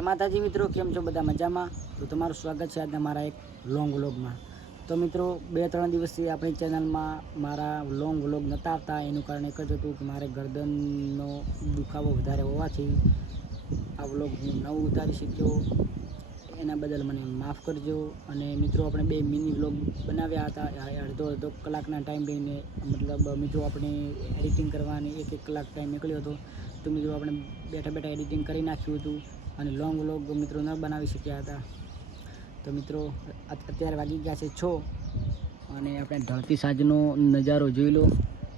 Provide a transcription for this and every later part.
જય માતાજી મિત્રો, કેમ છો બધા મજામાં? તો તમારું સ્વાગત છે આજના મારા એક લોંગ વ્લોગમાં. તો મિત્રો 2-3 દિવસથી આપણી ચેનલમાં મારા લોંગ વ્લોગ નહોતા આવતા. એનું કારણ એક જ હતું કે મારે ગરદનનો દુખાવો વધારે હોવાથી આ વ્લોગ હું ન ઉતારી શક્યો. એના બદલ મને માફ કરજો. અને મિત્રો આપણે 2 મિની વ્લોગ બનાવ્યા હતા, અડધો કલાકના ટાઈમ લઈને. મતલબ મિત્રો આપણે એડિટિંગ કરવાની 1 કલાક ટાઈમ નીકળ્યો હતો. તો મિત્રો આપણે બેઠા એડિટિંગ કરી નાખ્યું હતું અને લોંગ વ્લોગ મિત્રો ન બનાવી શક્યા હતા. તો મિત્રો અત્યારે વાગી ગયા છે 6 અને આપણે ઢળતી સાંજનો નજારો જોઈ લો.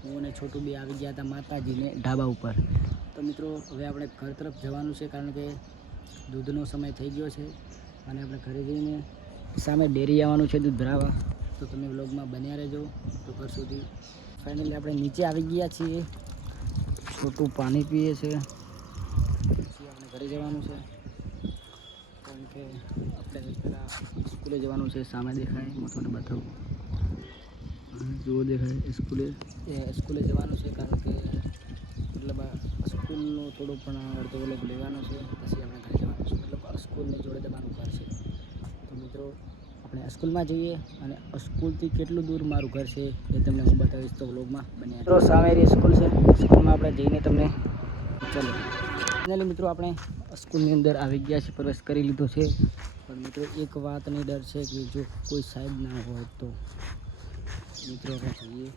હું અને છોટું બી આવી ગયા હતા માતાજીને ઢાબા ઉપર. તો મિત્રો હવે આપણે ઘર તરફ જવાનું છે, કારણ કે દૂધનો સમય થઈ ગયો છે અને આપણે ઘરે જઈને સામે ડેરી આવવાનું છે દૂધ ભરાવવા. તો તમે વ્લોગમાં બન્યા રહેજો તો ઘર સુધી. ફાઇનલી આપણે નીચે આવી ગયા છીએ. છોટું પાણી પીએ છે, પછી આપણે ઘરે જવાનું છે, કારણ કે આપણે પહેલાં સ્કૂલે જવાનું છે. સામે દેખાય, હું તમને બતાવું, જુઓ દેખાય સ્કૂલે જવાનું છે, કારણ કે મતલબ સ્કૂલનો થોડો પણ અડધો વ્લોગ લેવાનો છે, પછી આપણે ઘરે જવાનું છે. મતલબ સ્કૂલની જોડે જવાનું ઘર છે. તો મિત્રો આપણે સ્કૂલમાં જઈએ અને સ્કૂલથી કેટલું દૂર મારું ઘર છે એ તમને હું બતાવીશ. તો વ્લોગમાં બન્યા. મિત્રો સામેરી સ્કૂલ છે, સ્કૂલમાં આપણે જઈને તમને ચાલો. ફાઇનલી મિત્રો આપણે સ્કૂલની અંદર આવી ગયા છે, પ્રવેશ કરી લીધો છે. પણ મિત્રો એક વાતની ડર છે કે જો કોઈ સાહેબ ના હોય તો. મિત્રો આપણે જઈએ,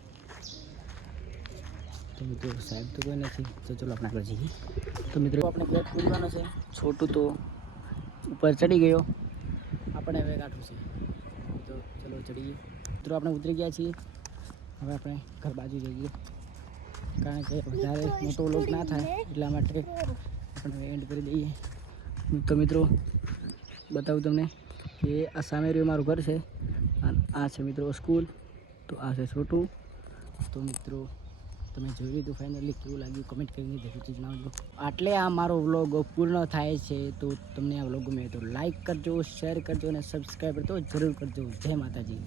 તો મિત્રો સાહેબ તો કોઈ નથી, તો ચલો આપણે આગળ જઈએ. તો મિત્રો આપણે ગેટ ખોલવાનો છે. છોટું તો ઉપર ચડી ગયો, આપણે હવે કાઢવું છે. તો ચલો ચડીએ. મિત્રો આપણે ઉતરી ગયા છીએ. હવે આપણે ઘર બાજુ જઈએ, કારણ કે વધારે મોટો વ્લોગ ના થાય એટલા માટે આપણે એન્ડ કરી દઈએ. તો મિત્રો બતાવું તમને કે આ સામે રહ્યું મારું ઘર છે અને આ છે મિત્રો સ્કૂલ. તો આ છે છોટું. તો મિત્રો તમે જોઈ લીધું, ફાઇનલી કેવું લાગ્યું કમેન્ટ કરીને જરૂરથી જણાવજો. આટલે આ મારો વ્લોગ પૂર્ણ થાય છે. તો તમને આ વ્લોગ ગમે તો લાઈક કરજો, શેર કરજો અને સબસ્ક્રાઈબ તો જરૂર કરજો. જય માતાજી.